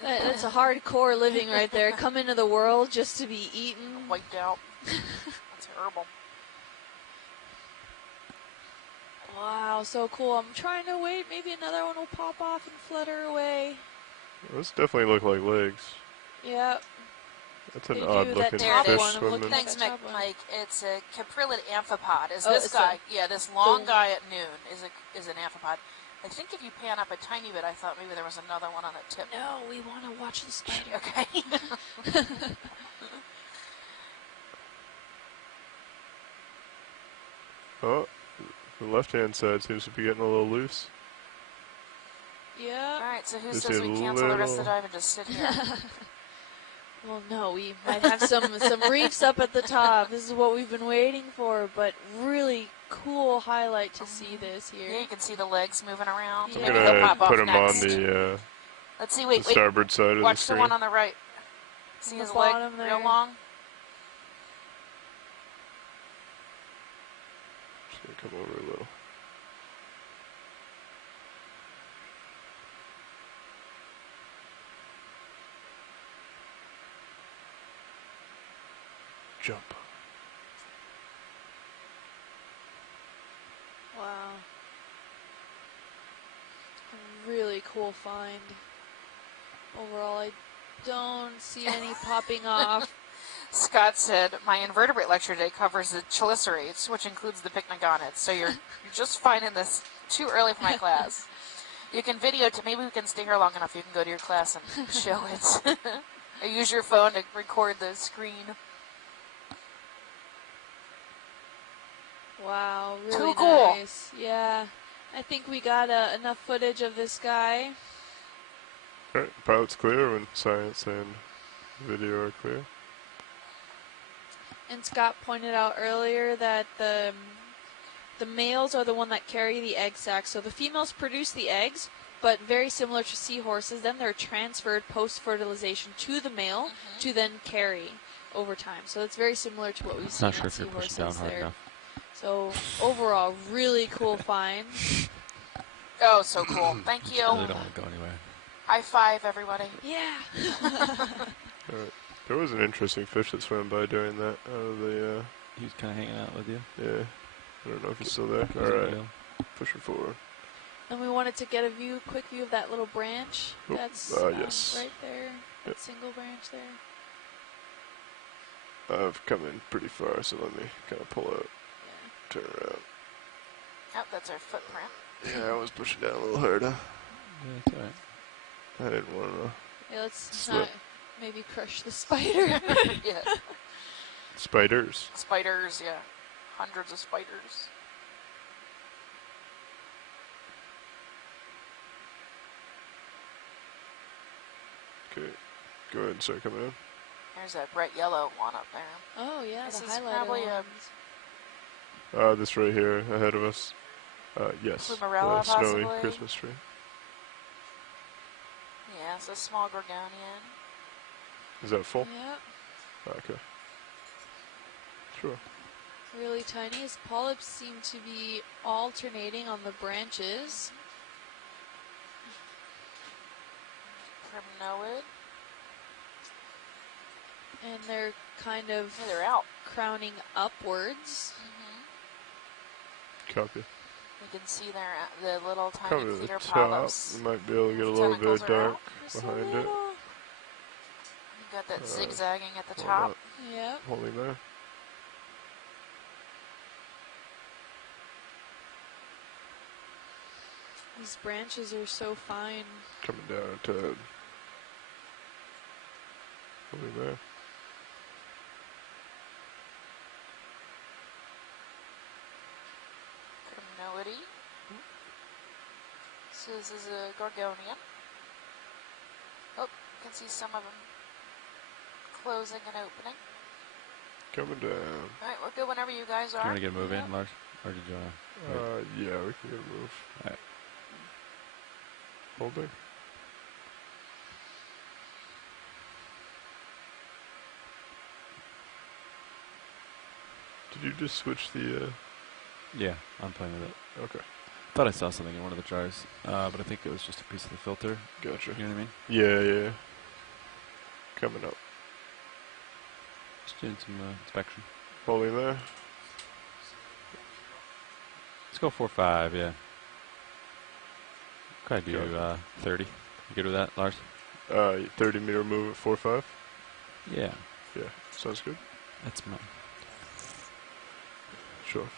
That's a hardcore living right there. Come into the world just to be eaten. Wiped out. That's horrible. Wow, so cool. I'm trying to wait. Maybe another one will pop off and flutter away. Those definitely look like legs. Yep. That's an They do. odd That looking top fish one, I'm swimming. looking Thanks, That top one. Mike. It's a caprilid amphipod. Is Oh, this it's guy? Yeah, this long the- guy at noon is an amphipod. I think if you pan up a tiny bit, I thought maybe there was another one on the tip. No, we want to watch the spider. Okay. Oh, the left-hand side seems to be getting a little loose. All Yeah. right. So who Just says a we cancel the rest of the little- dive and just sit here? Well, no, we might have some reefs up at the top. This is what we've been waiting for, but really cool highlight to see this Yeah, here. you can see the legs moving around. Yeah. I'm Maybe they'll gonna pop off put him next. on the Let's see. Wait. starboard side of the Watch the screen. one on the right. See On the his leg bottom real there. long? Just gonna come over a little. Jump. Wow. Really cool find. Overall, I don't see any popping off. Scott said, my invertebrate lecture today covers the chelicerates, which includes the pycnogonids. So you're just finding this too early for my class. You can maybe we can stay here long enough you can go to your class and show it. Or use your phone to record the screen. Wow, really Too cool. nice. Yeah, I think we got enough footage of this guy. Alright, pilot's clear when science and video are clear. And Scott pointed out earlier that the males are the one that carry the egg sacs. So the females produce the eggs, but very similar to seahorses, then they're transferred post-fertilization to the male to then carry over time. So it's very similar to what we see Not in sure if you're pushing seahorses down hard there. enough. So overall, really cool find. Oh, so cool. Thank you. I really don't want to go anywhere. High five, everybody. Yeah. Alright. There was an interesting fish that swam by during that out of the He's kind of hanging out with you. yeah. I don't know if he's still there. Goes Alright. uphill. Push her forward. And we wanted to get a quick view of that little branch. Oh, That's yes. right there. That Yep. single branch there. I've come in pretty far, so let me kind of pull out, Yeah. turn around. Oh, that's our footprint. Yeah, I was pushing down a little harder. Yeah, it's alright. I didn't want to. Yeah, let's Slip. not maybe crush the spider. Yeah. Spiders. Spiders, yeah. Hundreds of spiders. Okay. Go ahead and start coming in. There's that bright yellow one up there. Oh yeah, This the is highlighted probably a- ones. This right here ahead of us. Yes. Plumarella, the snowy possibly? Christmas tree. Yeah, it's a small gorgonian. Is that full? Yep. Okay. Sure. Really tiny. His polyps seem to be alternating on the branches. Primnoid. And they're kind of Yeah, they're out. crowning upwards. Copy. You can see there the little tiny Coming to the clear top. polyps. We might be able to get a The little tentacles bit are dark out. Just a behind it. little. You got that zigzagging at the Hold top. up. Yep. Holding there. These branches are so fine. Coming down to holding there. Primnoidy. So this is a Gorgonian. Oh, you can see some of them closing and opening. Coming down. All right, we're good whenever you guys Do you are. want to get a move Yep. in, Lars? Or did you want to? Yeah, we can get a move. Alright. Holding. Did you just switch the, Yeah, I'm playing with it. okay, Thought I saw something in one of the jars, but I think it was just a piece of the filter. gotcha. You know what I mean? Yeah. Coming up. Just doing some inspection. Holding there. Let's go 4-5, yeah. Could I do Copy. 30? You good with that, Lars? 30 meter move at 4-5. Yeah. Yeah, sounds good. That's my... Sure.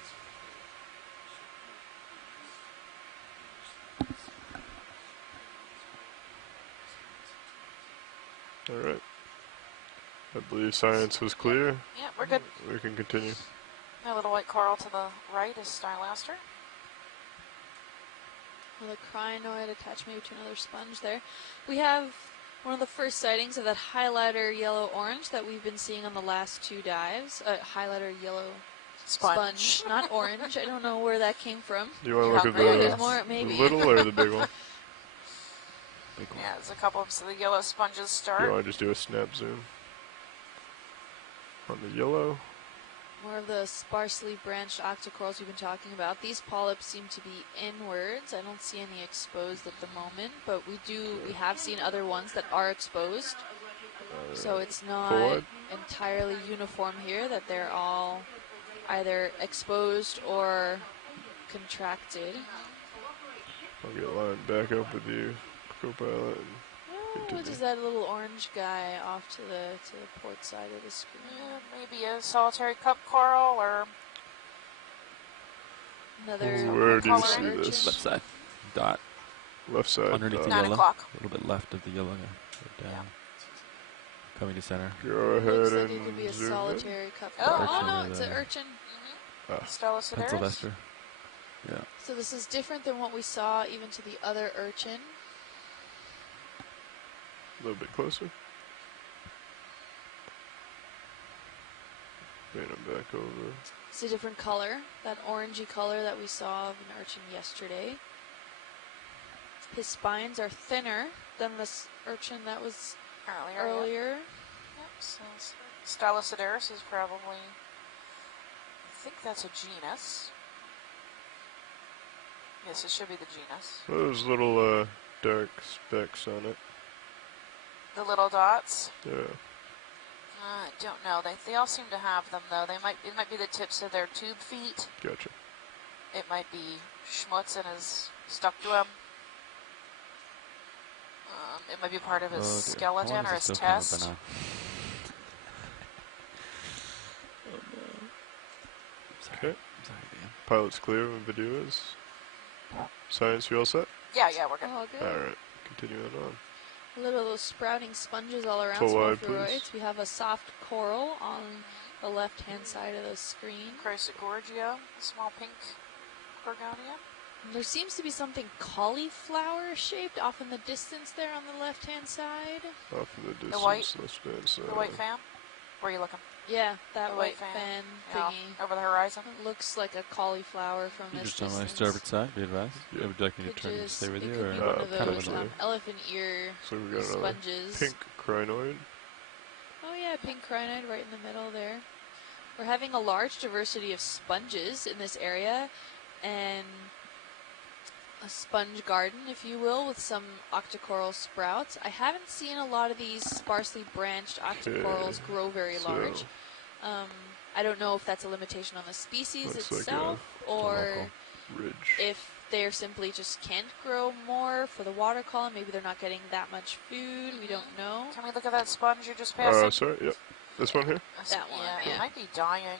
All right. I believe science was clear. Yeah, we're good. We can continue. A little white coral to the right is Stylaster. With a crinoid attached maybe to another sponge there. We have one of the first sightings of that highlighter yellow-orange that we've been seeing on the last two dives. Highlighter yellow sponge, not orange. I don't know where that came from. Do you want to You're look at hungry, I the, guess. More, maybe. the little or the big one? Big one. Yeah, there's a couple of the yellow sponges Do you start. want to just do a snap zoom on the yellow? More of the sparsely branched octocorals we've been talking about. These polyps seem to be inwards. I don't see any exposed at the moment, but we have seen other ones that are exposed. So it's not Forward. entirely uniform here that they're all either exposed or contracted. I'll get lined back up with you, co-pilot. And Oh, what continue. is that little orange guy off to the port side of the screen? Yeah, maybe a solitary cup coral or Another Where do you color see urchin. this? Left side. Dot. Left side. Underneath the 9 yellow. o'clock. A little bit left of the yellow. Yeah. Go down. Coming to center. Go ahead Looks like and it could be a zoom in. solitary cup. Oh, Oh, urchin no, with it's a- an urchin. Stella Sedaris. Pencil Yeah. So this is different than what we saw even to the other urchin. A little bit closer. Bring them back over. It's a different color, that orangey color that we saw of an urchin yesterday. His spines are thinner than this urchin that was Earlier. earlier. Yep, so Stella Sedaris is probably, I think that's a genus. Yes, it should be the genus. Those little dark specks on it. The little dots. Yeah. I don't know. They all seem to have them though. It might be the tips of their tube feet. Gotcha. It might be schmutz and is stuck to him. It might be part of his Oh, dear. skeleton How long or is his it still kind of test. banana? Okay. Sorry, Dan. Pilot's clear when video is. Science, you all set? Yeah, we're good. All good. Alright. Continuing on. A little of those sprouting sponges all around Full small wide, please. fluoroids. We have a soft coral on the left-hand side of the screen. Chrysogorgia, a small pink Gorgonia. And there seems to be something cauliflower-shaped off in the distance there on the left-hand side. Off in the distance, white- left-hand side. The white fan. Where are you looking? Yeah, that The white white fan Yeah, thingy. over the horizon. It looks like a cauliflower from You this just on my distance. starboard side, be advised. Yeah. Would you like me to Could turn and just- stay with it you? could Or be one of kind of those annoying. elephant ear So we got another sponges. pink crinoid. Oh yeah, pink crinoid right in the middle there. We're having a large diversity of sponges in this area, and a sponge garden, if you will, with some octocoral sprouts. I haven't seen a lot of these sparsely branched octocorals grow very large. I don't know if that's a limitation on the species itself, or ridge. if they're simply just can't grow more for the water column. Maybe they're not getting that much food. We don't know. Can we look at that sponge you're just passing? Sorry, yep. This one here? That one, yeah. It might be dying.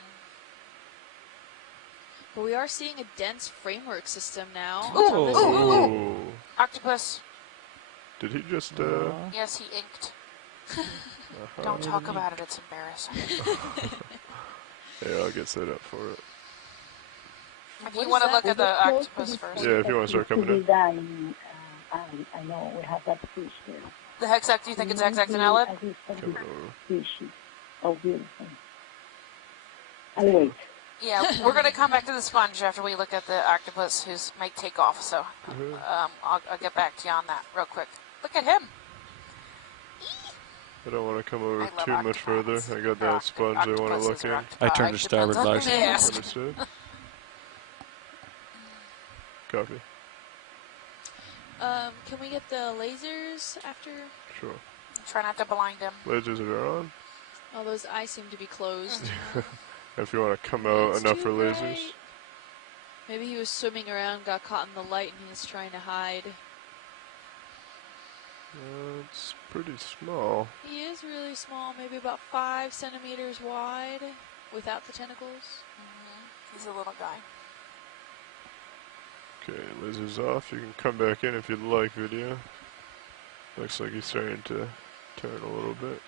But we are seeing a dense framework system now. Ooh. Octopus. Did he just, Yes, he inked. Don't talk about it, it's embarrassing. Yeah, I'll get set up for it. If you want to look at the octopus first. Yeah, if you want to start coming in. I know we have that fish there. The hexact, do you think it's hexactinellid? Come over. Species. Oh, beautiful. I'll wait. Yeah, we're going to come back to the sponge after we look at the octopus who's might take off, so I'll get back to you on that real quick. Look at him. I don't want to come over too much further. I got that sponge I want to look in. I turned to starboard legs. Understood. Copy. Can we get the lasers after? Sure. Try not to blind him. Lasers are on. Oh, those eyes seem to be closed. If you want to come out It's enough too for lasers. bright. Maybe he was swimming around, got caught in the light, and he's trying to hide. It's pretty small. He is really small, maybe about 5 centimeters wide, without the tentacles. He's a little guy. Okay, lasers off. You can come back in if you'd like, video. Looks like he's starting to turn a little bit.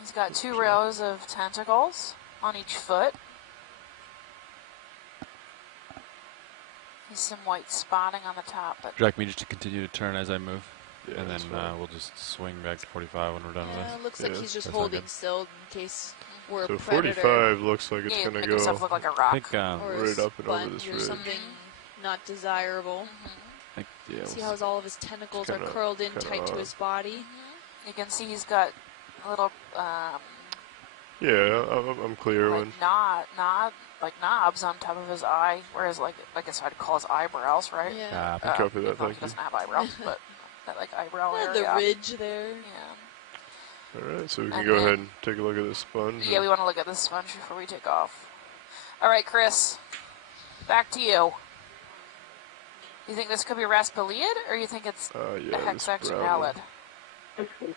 He's got 2 rows of tentacles on each foot. He's some white spotting on the top, but Would you like me just to continue to turn as I move? Yeah, And then that's fine. we'll just swing back to 45 when we're done with Yeah, this. it looks like Yeah, he's just that's not holding good. still in case we're So a predator 45 looks like it's yeah, going to make go yourself look like a I rock. think, or right a up and over sponge this or ridge. something not desirable. yeah, See how all of his tentacles are kinda- curled in kinda tight to odd. his body. You can see he's got a little Yeah, I'm clear when. like knobs on top of his eye, whereas I guess I'd call his eyebrows, right? Yeah. Copy that, even though thank he you. doesn't have eyebrows, but that eyebrow Yeah, area. the ridge there. Yeah. Alright, so we can And go then- ahead and take a look at this sponge. Yeah, we want to look at the sponge before we take off. All right, Chris, back to you. You think this could be Raspeliid, or you think it's a Yeah, this hexactinellid? Okay.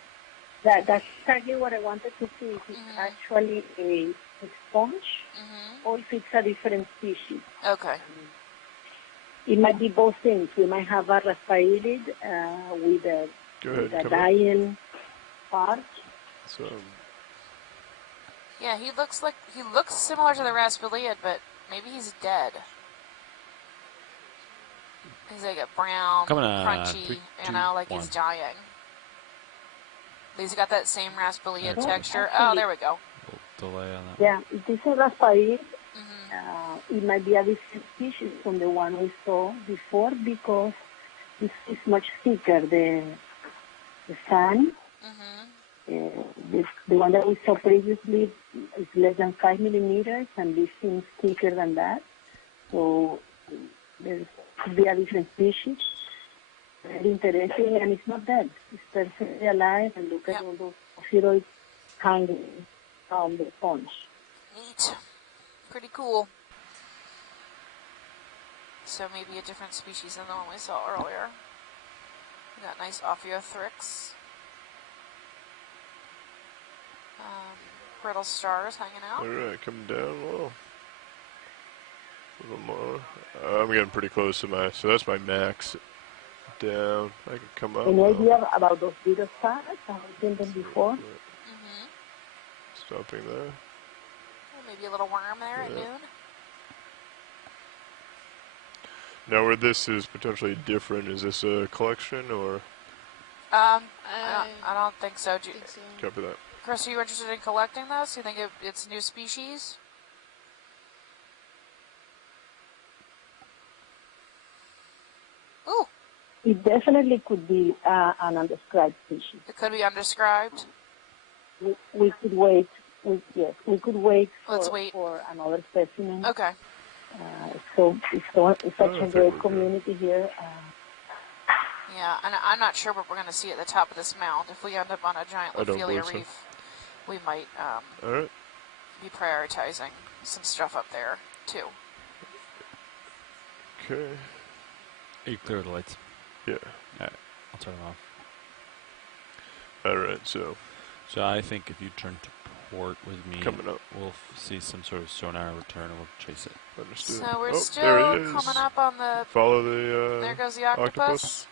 That's exactly what I wanted to see. If it's actually a sponge or if it's a different species. Okay. It might be both things. We might have a Raspeliid with a, Go ahead, with a come in. dying part. So, Yeah, he looks similar to the Raspeliid, but maybe he's dead. He's like a brown, Coming on, crunchy, 3, 2, like he's 1. dying. He's got that same Raspeliid That's texture. actually- Oh, there we go. Delay on that. Yeah, this is a Raspeliid. It might be a different species from the one we saw before because this is much thicker. The fan, the one that we saw previously is less than 5 millimeters, and this seems thicker than that. So there could be a different species. Very interesting, and it's not dead. It's perfectly alive, and look at all those spheroids hanging from the sponge. Neat. Pretty cool. So maybe a different species than the one we saw earlier. We got nice Ophiothrix. Brittle stars hanging out. alright, come down low. A little more. I'm getting pretty close to so that's my max. Down. I can come up. Any idea about those little stars? I've seen them before. Stopping there. Maybe a little worm there at noon. Now, where this is potentially different, is this a collection or? I don't think so. think so. Copy that. Chris, are you interested in collecting this? You think it's new species? Ooh, It definitely could be an undescribed species. it could be undescribed. We could wait we could wait Let's wait. for another specimen. Okay. So it's such I a think great we're good. community here. Yeah, and I'm not sure what we're going to see at the top of this mound. If we end up on a giant I don't Lophelia believe so. reef, we might All right. be prioritizing some stuff up there, too. Okay. Are you clear the lights? Yeah. Alright, I'll turn them off. All right. So So I think if you turn to port with me, coming up. we'll see some sort of sonar return and we'll chase it. Understood. So we're there still it is. coming up on the... Follow the. there goes the octopus.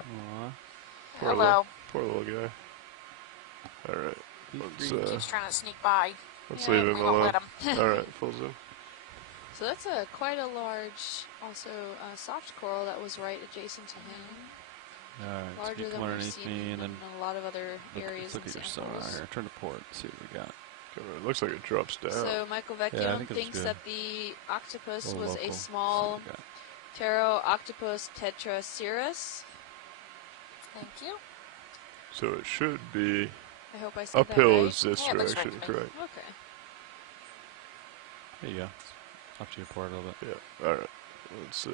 Aww. Hello. Poor little guy. All right. Let's, He keeps trying to sneak by. let's Yeah, leave him We won't alone. let him. All right. Full zoom. So that's quite a large, also soft coral that was right adjacent to him. Alright, so Larger you than come we've underneath seen me and in then a lot of other areas look and at your sonar samples. here. Turn to port, see what we got. It looks like it drops down. So Michael Yeah, I Vecchione think it's thinks good. that the octopus Little was local. a See small what we got. Pterooctopus tetracirrus. Thank you. Oh. So it should be I hope I said uphill that right. is this Yeah, it looks right direction, to me. correct? Okay. There you go. Off to your port a little bit. Yeah. All right. Let's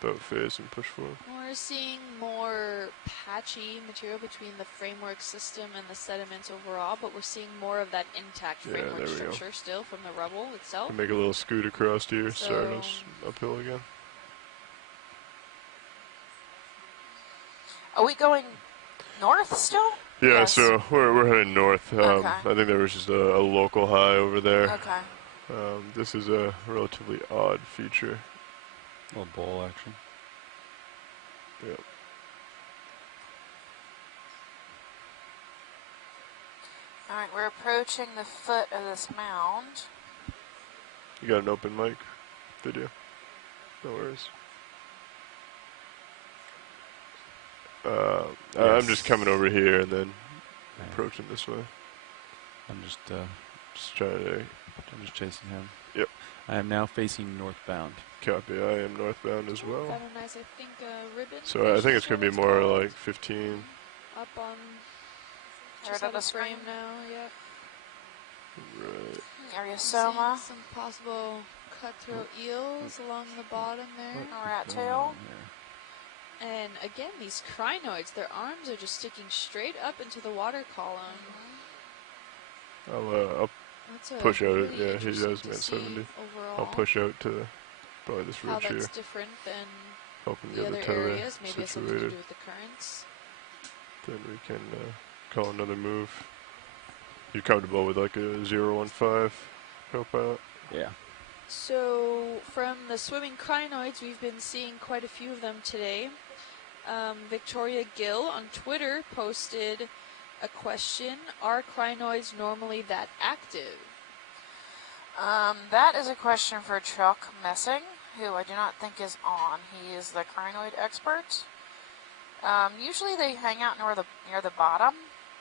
boat phase and push forward. We're seeing more patchy material between the framework system and the sediments overall, but we're seeing more of that intact Yeah, framework there we go. structure still from the rubble itself. Can make a little scoot across here, start So- us uphill again. Are we going north still? Yeah, Yes. so we're heading north. Okay. I think there was just a local high over there. Okay. This is a relatively odd feature. A little bowl action. Yep. All right, we're approaching the foot of this mound. You got an open mic video? No worries. I'm just coming over here and then Yeah. approaching this way. I'm just Trying to I'm just chasing him. Yep. I am now facing northbound. copy. I am northbound as well. Got a nice, I think, ribbon. So I think it's going going to be more like 15. up on Right just on out the of frame screen. now. Yep. Right. Ariosoma. Seeing some possible cutthroat eels along the bottom there. A rat Going tail. on here. And again, these crinoids, their arms are just sticking straight up into the water column. I'll That's a push out. really Yeah, he interesting does to man see 70. Overall, I'll push out to probably this how ridge that's here, different than helping the get the other tower areas. Maybe it has something to do situated. with the currents. Then we can call another move. You're comfortable with like a 015 co-pilot? Yeah. So, from the swimming crinoids, we've been seeing quite a few of them today. Victoria Gill on Twitter posted a question: are crinoids normally that active? That is a question for Chuck Messing, who I do not think is on. He is the crinoid expert. Usually they hang out near the bottom.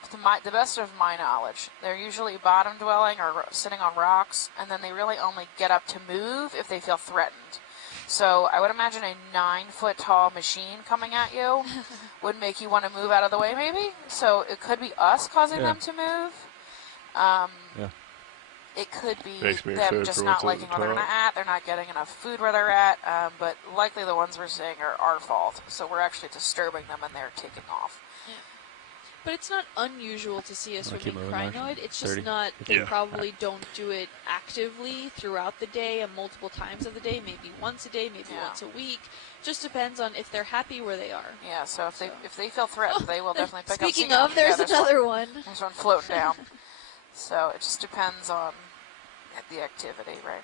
To the best of my knowledge, they're usually bottom dwelling or sitting on rocks, and then they really only get up to move if they feel threatened. So I would imagine a 9-foot tall machine coming at you would make you want to move out of the way, maybe. So it could be us causing Yeah. them to move. Yeah. It could be Makes me them excited just for not what's at liking the where they're top. at. They're not getting enough food where they're at. But likely the ones we're seeing are our fault. So we're actually disturbing them and they're taking off. But it's not unusual to see a Wanna keep swimming moving, Marsh? crinoid. It's just 30? not, they Yeah. probably don't do it actively throughout the day and multiple times of the day, maybe once a day, maybe Yeah. once a week. Just depends on if they're happy where they are. Yeah, so if So- they feel threatened, they will definitely pick up. Speaking See, of, there's yeah, another one. There's one floating down. So it just depends on the activity, right?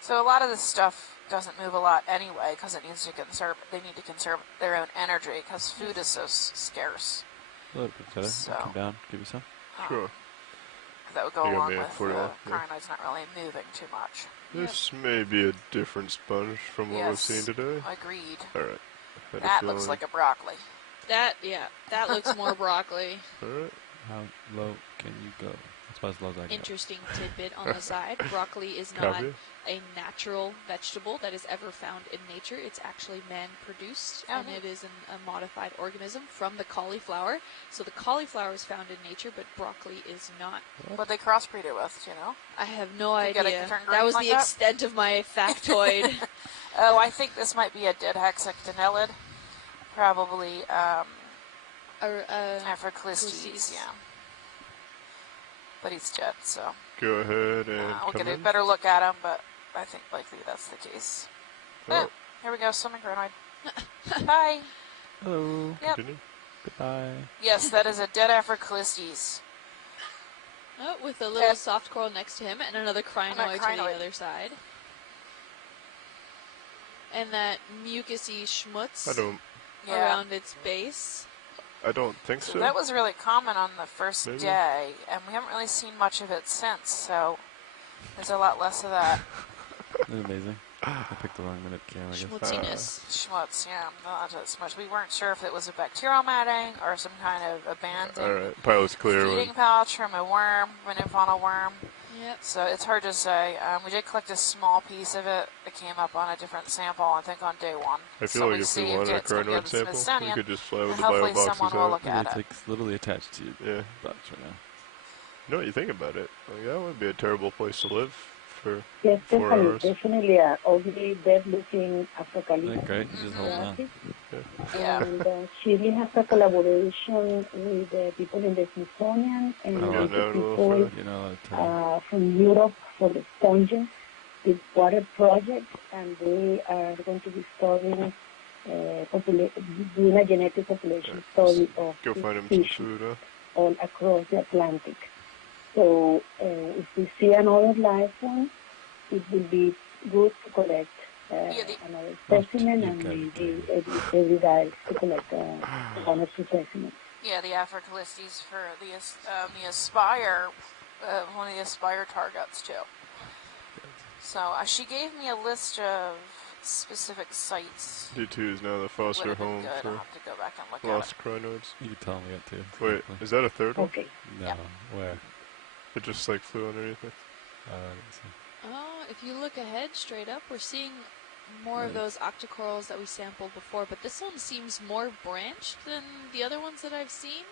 So a lot of this stuff doesn't move a lot anyway because it needs to conserve. They need to conserve their own energy because food is so scarce. A little bit better. So- Come down. Give you some. Sure. That would go You got along me at with 41, yeah. crinoids not really moving too much. This may be a different sponge from what we've Yes. seen today. Agreed. All right. Had a That looks feeling. like a broccoli. That looks more broccoli. All right. How low can you go? That's That's why as low as I can go. Interesting tidbit on the side. Broccoli is not Copy. a natural vegetable that is ever found in nature. It's actually man-produced, Oh, and neat. it is a modified organism from the cauliflower. So the cauliflower is found in nature, but broccoli is not. What they crossbreed it with, do you know? I have no You gotta idea. turn That green was like the that? extent of my factoid. Oh, I think this might be a dead hexactinellid. Probably Aphroclistes, Clistes. yeah. But he's dead, so Go ahead and we'll come get a in. better look at him, but I think likely that's the case. Oh, Here we go, swimming granoid. Hi. Hello. Yep. continue. Goodbye. Yes, that is a dead Aphroclistes. Oh, with a little Yep. soft coral next to him and another crinoid to the crinoid. other side. And that mucusy schmutz Yeah. around its base. I don't think So so. that was really common on the first Maybe. day, and we haven't really seen much of it since, so there's a lot less of that. Isn't it amazing? I picked the wrong minute cam, I guess. Schmutziness. Schmutz, yeah, not as much. We weren't sure if it was a bacterial matting or some kind of abandoned Alright, pilot's clear. feeding pouch from a worm, an infaunal worm. Yep. So it's hard to say. We did collect a small piece of it. It came up on a different sample, I think, on day one. I feel So like we if we saved wanted a it. It's gonna go to crinoid the sample, we Smithsonian, could just fly with and the hopefully bio boxes someone will out. look at It's it. like literally attached to your Yeah. box right now. You know what you think about it? Like, that would be a terrible place to live for Yes, 4 hours. definitely a ugly, dead-looking Isn't that great? Aphrocalypse. Just hold on. Yeah. And Chile has a collaboration with the people in the Smithsonian and Oh, with no, the a little people further. You know, that, from Europe for the sponges, the water project, and they are going to be studying, doing a genetic population study of Go this find him some fish food, huh? all across the Atlantic. So if we see another life form, it will be good to collect another specimen and maybe every guy to collect one or two specimens. Yeah, the Aphroclistes for the Aspire, one of the Aspire targets too. So she gave me a list of specific sites. D2 is now the Would foster have been home good. I'll for have to go back and look lost crinoids. You can tell me that too. Wait, is that a third one? Okay. No, Yeah. where? It just like flew underneath it. I didn't see. Oh, if you look ahead straight up, we're seeing more of those octocorals that we sampled before, but this one seems more branched than the other ones that I've seen.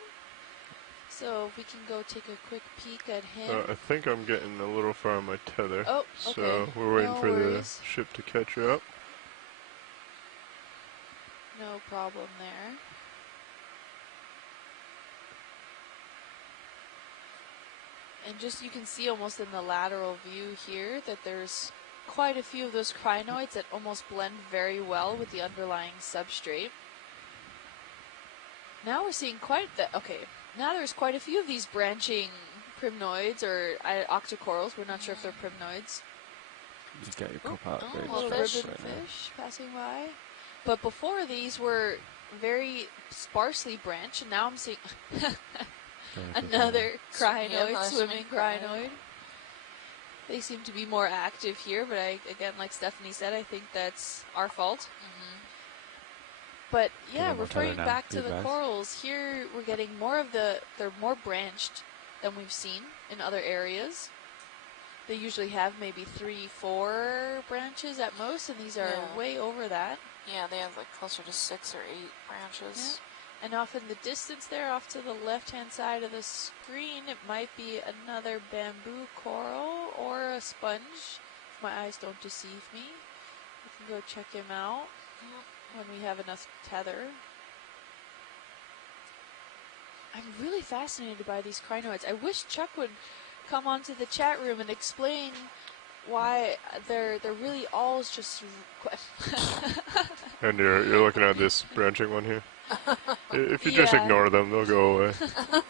So if we can go take a quick peek at him. I think I'm getting a little far on my tether. Oh, So okay. we're waiting No for worries. the ship to catch up. No problem there. And just you can see almost in the lateral view here that there's quite a few of those crinoids that almost blend very well with the underlying substrate. Now we're seeing now there's quite a few of these branching primnoids or octocorals. We're not sure if they're primnoids. You just got your co-pilot Oh, very a little distressed ribbon right now. fish passing by. But before these were very sparsely branched, and now I'm seeing another crinoid, another swimming swimming crinoid. crinoid. They seem to be more active here, but again, like Stephanie said, I think that's our fault. But yeah, more tether referring now, back to be the advised. corals, here we're getting they're more branched than we've seen in other areas. They usually have maybe 3-4 branches at most, and these are Yeah. way over that. Yeah, they have like closer to 6 or 8 branches. And off in the distance there, off to the left-hand side of the screen, it might be another bamboo coral or a sponge. If my eyes don't deceive me. We can go check him out when we have enough tether. I'm really fascinated by these crinoids. I wish Chuck would come onto the chat room and explain why they're really all just... And you're looking at this branching one here. If you just Yeah. ignore them, they'll go away.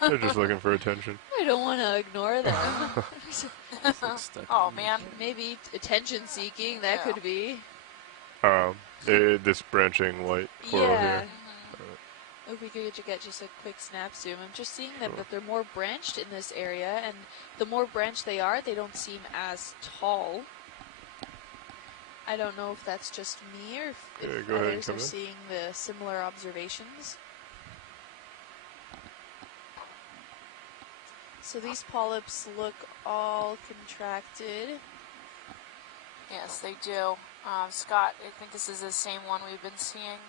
They're just looking for attention. I don't want to ignore them. It's like stuck Oh in the- man, Maybe attention seeking, that Yeah. could be. This branching white coral Yeah. here. If we could get just a quick snap zoom, I'm just seeing them that they're more branched in this area, and the more branched they are, they don't seem as tall. I don't know if that's just me or if Yeah, go ahead and others come are in. seeing the similar observations. So these polyps look all contracted. Yes, they do. Scott, I think this is the same one we've been seeing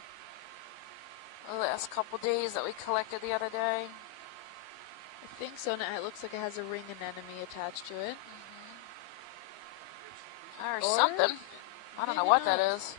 the last couple days that we collected the other day. I think so. Now it looks like it has a ring anemone attached to it. Or Or something. I don't know maybe what not. that is.